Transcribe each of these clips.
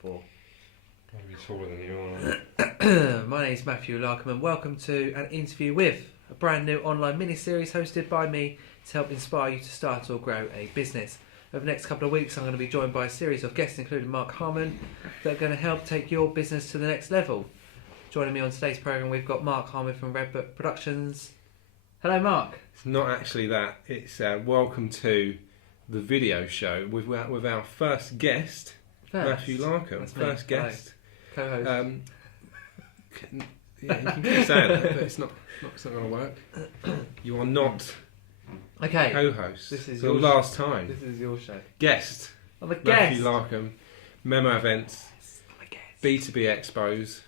4. Maybe taller than you are. My name is Matthew Larcome and welcome to an interview with a brand new online mini-series hosted by me to help inspire you to start or grow a business. Over the next couple of weeks I'm going to be joined by a series of guests including Mark Harmon that are going to help take your business to the next level. Joining me on today's programme we've got Mark Harmon from Red Book Productions. Hello Mark. It's not actually that. It's welcome to the video show with our first guest, Matthew Larcome. First guest. Co-host. Yeah, you can keep saying that, but it's not going to work. You are not co-host. This is for your the last time. This is your show. Guest. I'm a guest. Matthew Larcome. Memo events. I'm a guest. B2B expos.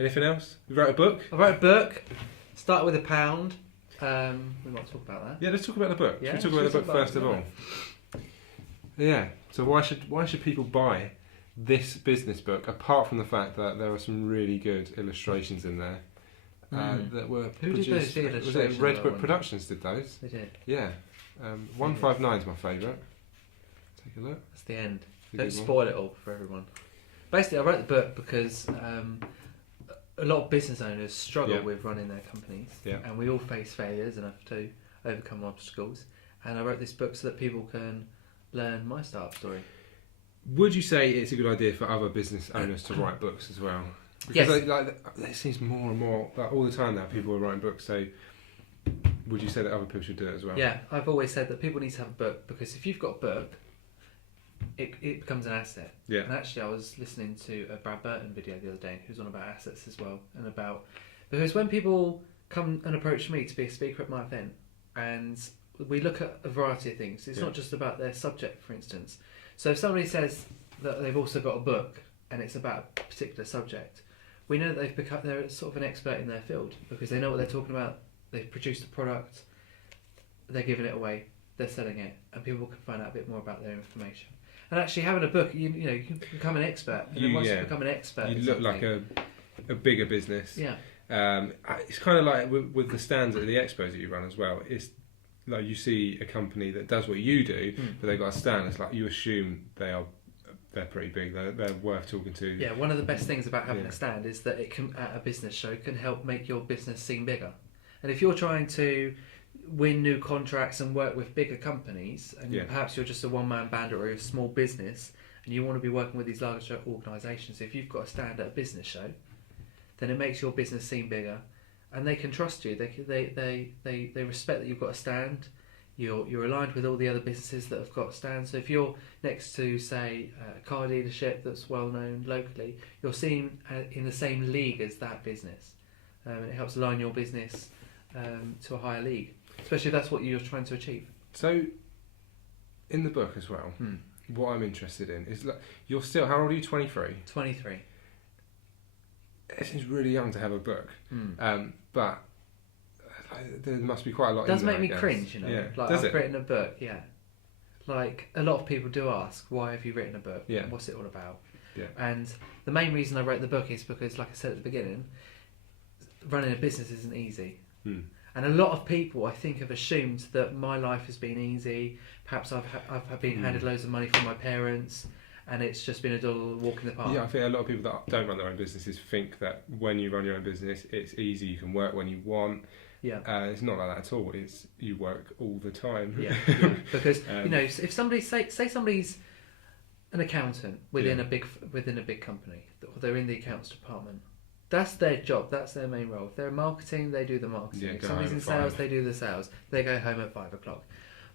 Anything else? You wrote a book? I wrote a book. Started with £1. We might talk about that. Yeah, let's talk about the book. Yeah, Should we talk about the book first of all? Yeah. So why should people buy this business book, apart from the fact that there are some really good illustrations in there that were Who produced? did those Was illustrations? it Red Book Productions did those? They did. Yeah. 159 is my favourite. Take a look. That's the end. It's a Don't good one. spoil it all for everyone. Basically, I wrote the book because a lot of business owners struggle with running their companies, and we all face failures and have to overcome obstacles. And I wrote this book so that people can learn my startup story. Would you say it's a good idea for other business owners to write books as well? Because it seems more and more, like all the time now, people are writing books. So, would you say that other people should do it as well? Yeah, I've always said that people need to have a book because if you've got a book, it becomes an asset. Yeah. And actually, I was listening to a Brad Burton video the other day who's on about assets as well, and about because when people come and approach me to be a speaker at my event, and we look at a variety of things. It's not just about their subject, for instance. So if somebody says that they've also got a book and it's about a particular subject, we know that they're sort of an expert in their field because they know what they're talking about. They've produced a product, they're giving it away, they're selling it, and people can find out a bit more about their information. And actually, having a book, you can become an expert. And then once you become an expert, you look like a bigger business. Yeah. It's kind of like with the stands at the expos that you run as well. It's like you see a company that does what you do, but they've got a stand. It's like you assume they're pretty big. They're worth talking to. Yeah, one of the best things about having a stand is that it can, at a business show, can help make your business seem bigger. And if you're trying to win new contracts and work with bigger companies, and perhaps you're just a one-man band or a small business, and you want to be working with these larger organisations, if you've got a stand at a business show, then it makes your business seem bigger. And they can trust you. They respect that you've got a stand. You're aligned with all the other businesses that have got stands. So if you're next to, say, a car dealership that's well known locally, you're seen in the same league as that business, and it helps align your business to a higher league, especially if that's what you're trying to achieve. So, in the book as well, what I'm interested in is you're still. How old are you? 23. 23. It seems really young to have a book, but there must be quite a lot. It does in there, make me I guess. cringe, you know. Yeah. Like Does I've it? written a book, yeah. Like a lot of people do ask, why have you written a book? Yeah. What's it all about? Yeah. And the main reason I wrote the book is because, like I said at the beginning, running a business isn't easy. And a lot of people, I think, have assumed that my life has been easy. Perhaps I've been handed loads of money from my parents, and it's just been a dull walk in the park. Yeah, I think a lot of people that don't run their own businesses think that when you run your own business, it's easy. You can work when you want. Yeah. It's not like that at all. It's you work all the time. Yeah. Because if somebody say somebody's an accountant within a big company, or they're in the accounts department. That's their job. That's their main role. If they're marketing, they do the marketing. Yeah, if somebody's in sales, 5. they do the sales. They go home at 5 o'clock.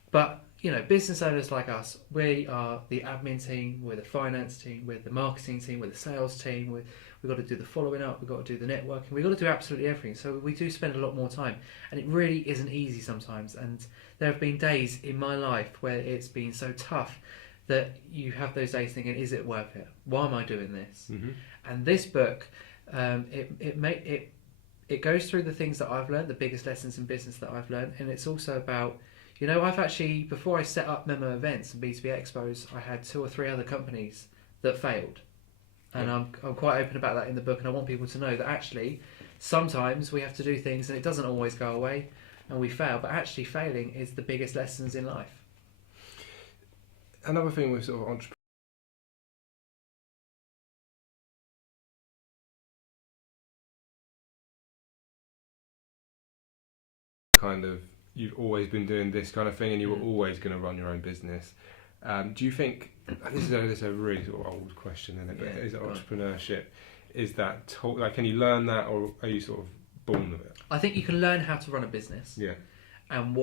But business owners like us, we are the admin team, we're the finance team, we're the marketing team, we're the sales team. We've got to do the following up. We've got to do the networking. We've got to do absolutely everything. So we do spend a lot more time, and it really isn't easy sometimes. And there have been days in my life where it's been so tough that you have those days thinking, "Is it worth it? Why am I doing this?" And this book. It goes through the things that I've learned, the biggest lessons in business that I've learned, and it's also about, I've actually, before I set up Memo Events and B2B Expos, I had 2 or 3 other companies that failed, and I'm quite open about that in the book, and I want people to know that actually sometimes we have to do things and it doesn't always go away, and we fail, but actually failing is the biggest lessons in life. Another thing with sort of entrepreneurs. kind of, you've always been doing this kind of thing and you were always going to run your own business. Do you think, this is a really sort of old question, isn't it? But is entrepreneurship, is that like, can you learn that, or are you sort of born with it? I think you can learn how to run a business. Yeah. And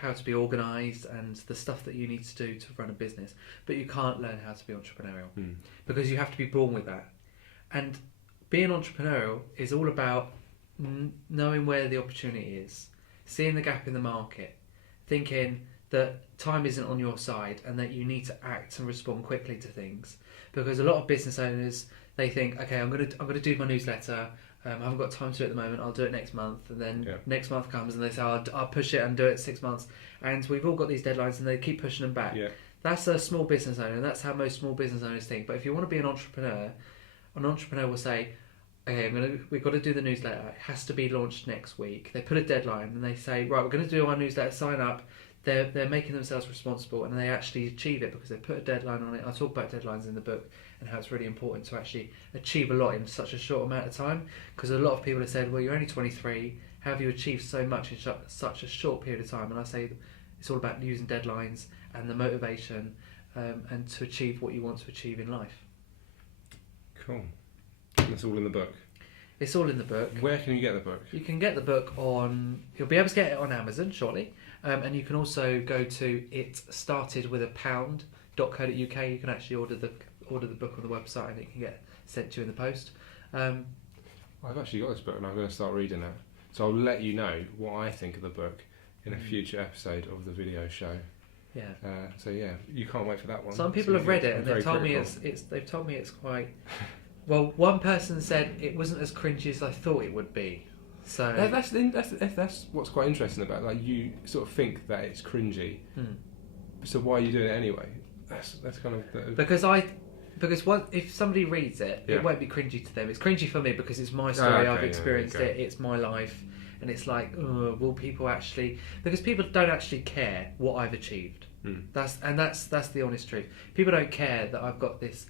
how to be organised and the stuff that you need to do to run a business, but you can't learn how to be entrepreneurial because you have to be born with that. And being entrepreneurial is all about knowing where the opportunity is, seeing the gap in the market, thinking that time isn't on your side and that you need to act and respond quickly to things. Because a lot of business owners, they think, okay, I'm gonna do my newsletter. I haven't got time to do it at the moment. I'll do it next month, and then next month comes, and they say, I'll push it and do it 6 months. And we've all got these deadlines, and they keep pushing them back. Yeah. That's a small business owner, and that's how most small business owners think. But if you want to be an entrepreneur will say, okay, we've got to do the newsletter. It has to be launched next week. They put a deadline, and they say, right, we're going to do our newsletter. Sign up. They're making themselves responsible, and they actually achieve it because they put a deadline on it. I talk about deadlines in the book and how it's really important to actually achieve a lot in such a short amount of time. Because a lot of people have said, well, you're only 23. How have you achieved so much in such a short period of time? And I say it's all about using deadlines and the motivation and to achieve what you want to achieve in life. Cool. That's all in the book. It's all in the book. Where can you get the book? You can get the book you'll be able to get it on Amazon shortly. And you can also go to itstartedwithapound.co.uk. You can actually order the book on the website, and it can get sent to you in the post. I've actually got this book and I'm going to start reading it. So I'll let you know what I think of the book in a future episode of the video show. Yeah. So yeah, you can't wait for that one. Some people have read it and they've told me it's quite. Well, one person said it wasn't as cringy as I thought it would be. So that's what's quite interesting about it. Like, you sort of think that it's cringy, so why are you doing it anyway? That's kind of because if somebody reads it, it won't be cringy to them. It's cringy for me because it's my story. I've experienced it. It's my life, and it's like, will people actually? Because people don't actually care what I've achieved. That's the honest truth. People don't care that I've got this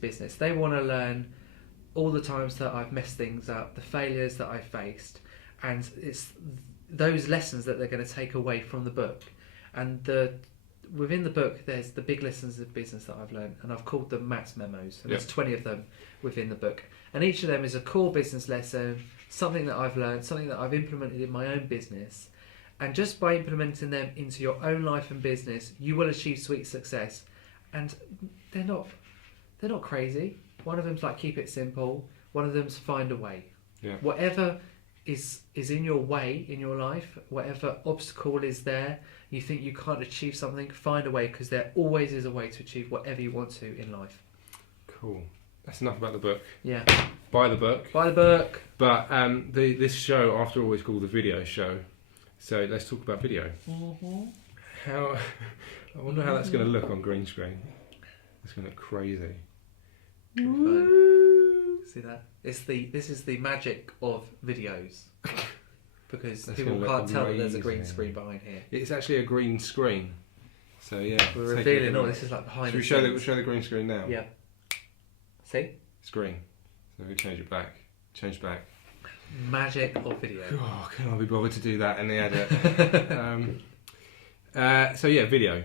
business. They want to learn all the times that I've messed things up, the failures that I've faced, and it's those lessons that they're going to take away from the book. And within the book, there's the big lessons of business that I've learned, and I've called them Matt's Memos, and there's 20 of them within the book. And each of them is a core business lesson, something that I've learned, something that I've implemented in my own business. And just by implementing them into your own life and business, you will achieve sweet success. And they're not crazy. One of them's like, keep it simple. One of them's find a way. Yeah. Whatever is in your way in your life, whatever obstacle is there, you think you can't achieve something, find a way, because there always is a way to achieve whatever you want to in life. Cool. That's enough about the book. Yeah. Buy the book. Buy the book. But this show, after all, is called the video show. So let's talk about video. I wonder how that's going to look on green screen. It's going to look crazy. See that? This is the magic of videos. Because people can't tell that there's a green screen behind here. It's actually a green screen. So yeah. We're revealing all this is like behind the scenes. We'll show the green screen now? Yeah. See? It's green. So we change it back. Change back. Magic of video. Oh, can I be bothered to do that in the edit? So yeah, video.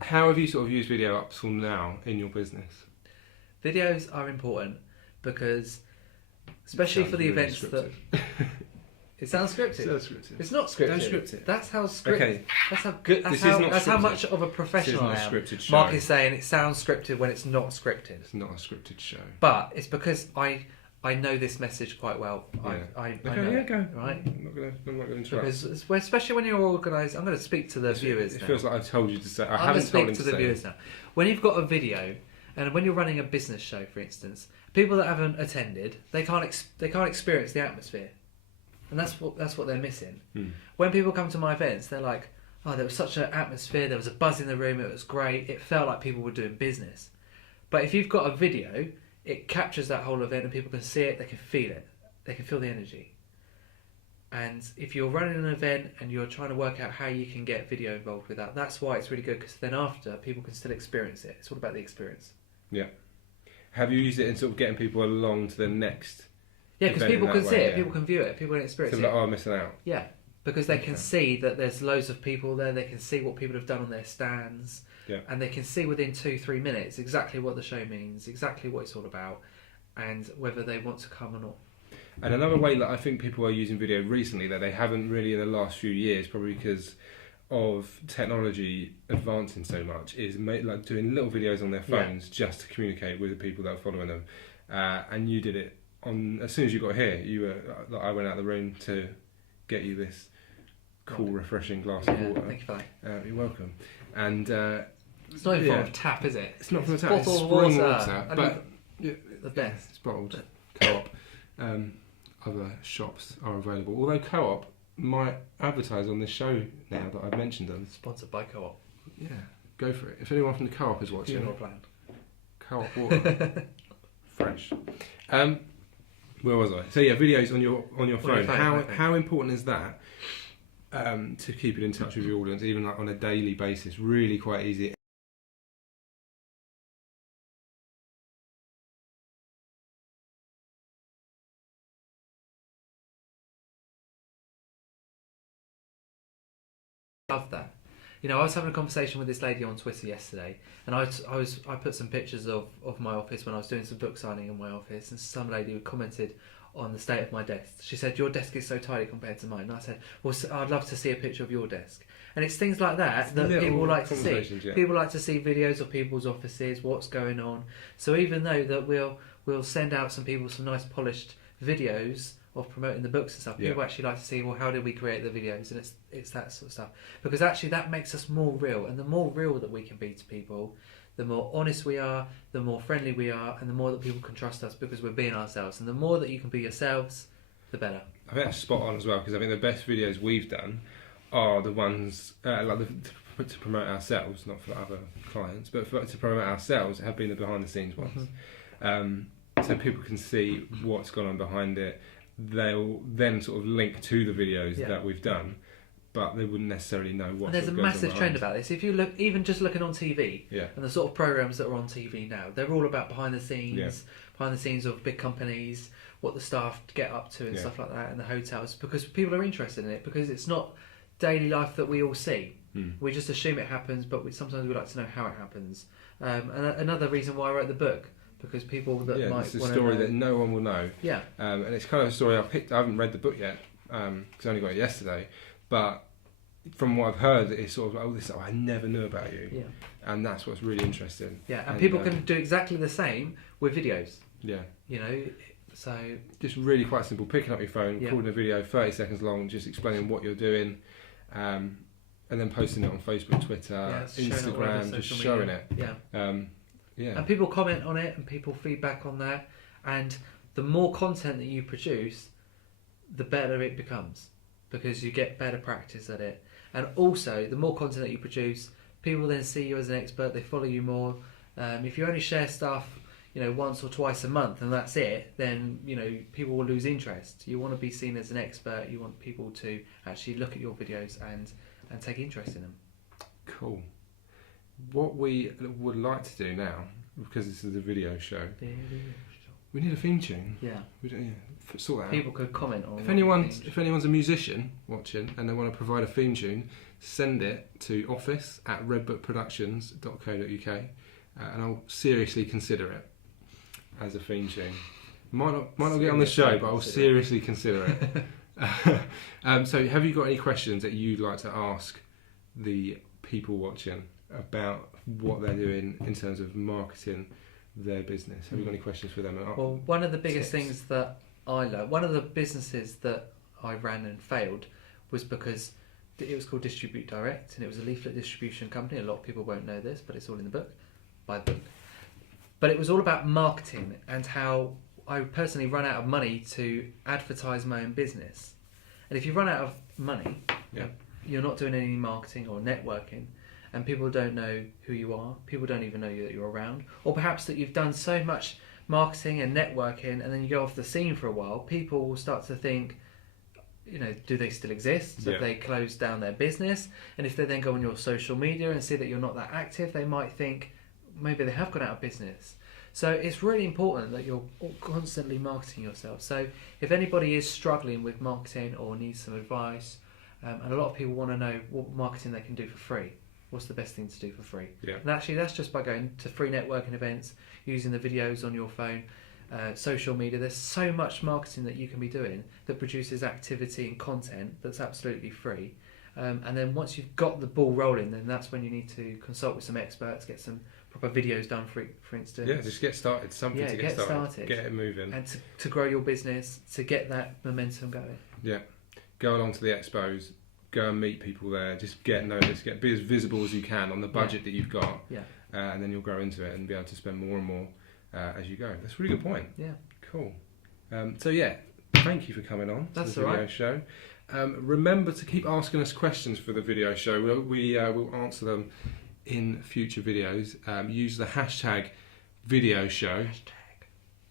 How have you sort of used video up till now in your business? Videos are important because, especially for the events that it sounds scripted. It's not scripted. Don't script it. That's how scripted. Okay. That's how good. That's how much of a professional I am. Scripted show. Mark is saying it sounds scripted when it's not scripted. It's not a scripted show. But it's because I know this message quite well. Yeah. I know, go. Right. I'm not going to interrupt. Because especially when you're organised, I'm going to speak to the viewers. It now. Feels like I told you to say. I'm going to speak to the viewers now. When you've got a video. And when you're running a business show, for instance, people that haven't attended, they can't experience the atmosphere, and that's what they're missing. When people come to my events, they're like, "Oh, there was such an atmosphere. There was a buzz in the room. It was great. It felt like people were doing business." But if you've got a video, it captures that whole event, and people can see it. They can feel it. They can feel the energy. And if you're running an event and you're trying to work out how you can get video involved with that, that's why it's really good, because then after, people can still experience it. It's all about the experience. Yeah. Have you used it in sort of getting people along to the next? Yeah, because people can see it, people can view it, people can experience it. Like, oh, I'm missing out. Yeah, because they can see that there's loads of people there. They can see what people have done on their stands, and they can see within 2-3 minutes exactly what the show means, exactly what it's all about, and whether they want to come or not. And another way that I think people are using video recently that they haven't really in the last few years, probably because of technology advancing so much, is like doing little videos on their phones just to communicate with the people that are following them. And you did it as soon as you got here. I went out of the room to get you this cool, refreshing glass of water. Thank you for that. You're welcome. And it's not even from a tap, is it? It's not from a tap. It's spring water, but the best. It's bottled. Co-op. Other shops are available. Although Co-op might advertise on this show now that I've mentioned them. Sponsored by Co-op. Yeah, go for it. If anyone from the Co-op is watching, Co-op water, fresh. Where was I? So yeah, videos on your phone. How important is that to keeping in touch with your audience, even like on a daily basis? Really quite easy. Love that. You know, I was having a conversation with this lady on Twitter yesterday, and I put some pictures of my office when I was doing some book signing in my office, and some lady commented on the state of my desk. She said, "Your desk is so tidy compared to mine." And I said, "Well, I'd love to see a picture of your desk." And it's things like that people like to see. Yeah. People like to see videos of people's offices, what's going on. So even though that we'll send out some people some nice polished videos of promoting the books and stuff, people actually like to see, well, how did we create the videos? And it's that sort of stuff, because actually that makes us more real, and the more real that we can be to people, the more honest we are, the more friendly we are, and the more that people can trust us because we're being ourselves. And the more that you can be yourselves, the better. I think that's spot on as well, because I think the best videos we've done are the ones to promote ourselves, not for other clients, but to promote ourselves, have been the behind the scenes ones. So people can see what's gone on behind it. They'll then sort of link to the videos that we've done, but they wouldn't necessarily know what. And there's a massive trend about this. If you look, even just looking on TV, and the sort of programs that are on TV now, they're all about behind the scenes of big companies, what the staff get up to and stuff like that, and the hotels, because people are interested in it, because it's not daily life that we all see. We just assume it happens, but sometimes we like to know how it happens. And another reason why I wrote the book, because people that might it's a story that no one will know. And it's kind of a story I haven't read the book yet, because I only got it yesterday, but from what I've heard, it's sort of like, I never knew about you, and that's what's really interesting. And people can do exactly the same with videos. You know, so just really quite simple, picking up your phone, recording a video 30 seconds long, just explaining what you're doing, and then posting it on Facebook, Twitter, Instagram, just showing it. And people comment on it, and people feedback on that, and the more content that you produce, the better it becomes, because you get better practice at it. And also, the more content that you produce, people then see you as an expert, they follow you more. If you only share stuff, you know, once or twice a month and that's it, then, you know, people will lose interest. You want to be seen as an expert. You want people to actually look at your videos and take interest in them. Cool. What we would like to do now, because this is a video show, we need a theme tune. We don't, sort that out. People could comment on. If anyone's a musician watching and they want to provide a theme tune, send it to office@redbookproductions.co.uk, and I'll seriously consider it as a theme tune. Might not get on the show, but I'll seriously consider it. So, have you got any questions that you'd like to ask the people watching about what they're doing in terms of marketing their business? Have you got any questions for them? Well, one of the biggest things that I learned, one of the businesses that I ran and failed, was because it was called Distribute Direct, and it was a leaflet distribution company. A lot of people won't know this, but it's all in the book. Buy the book. But it was all about marketing and how I personally run out of money to advertise my own business. And if you run out of money, you're not doing any marketing or networking, and people don't know who you are. People don't even know that you're around. Or perhaps that you've done so much marketing and networking, and then you go off the scene for a while. People will start to think, you know, do they still exist? Have they closed down their business? And if they then go on your social media and see that you're not that active, they might think maybe they have gone out of business. So it's really important that you're constantly marketing yourself. So if anybody is struggling with marketing or needs some advice, and a lot of people want to know what marketing they can do for free. What's the best thing to do for free? Yeah. And actually, that's just by going to free networking events, using the videos on your phone, social media. There's so much marketing that you can be doing that produces activity and content that's absolutely free. And then once you've got the ball rolling, then that's when you need to consult with some experts, get some proper videos done, for instance. Yeah, just get started. Something to get started. Get it moving. And to grow your business, to get that momentum going. Yeah. Go along to the expos, go and meet people there, just get noticed, be as visible as you can on the budget that you've got. Yeah. And then you'll grow into it and be able to spend more and more as you go. That's a really good point. Yeah. Cool. So yeah, thank you for coming on to the video show. Remember to keep asking us questions for the video show. We will answer them in future videos. Use the hashtag video show.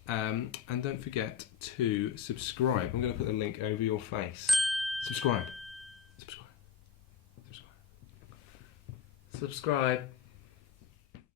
And don't forget to subscribe. I'm going to put the link over your face. Subscribe. Subscribe.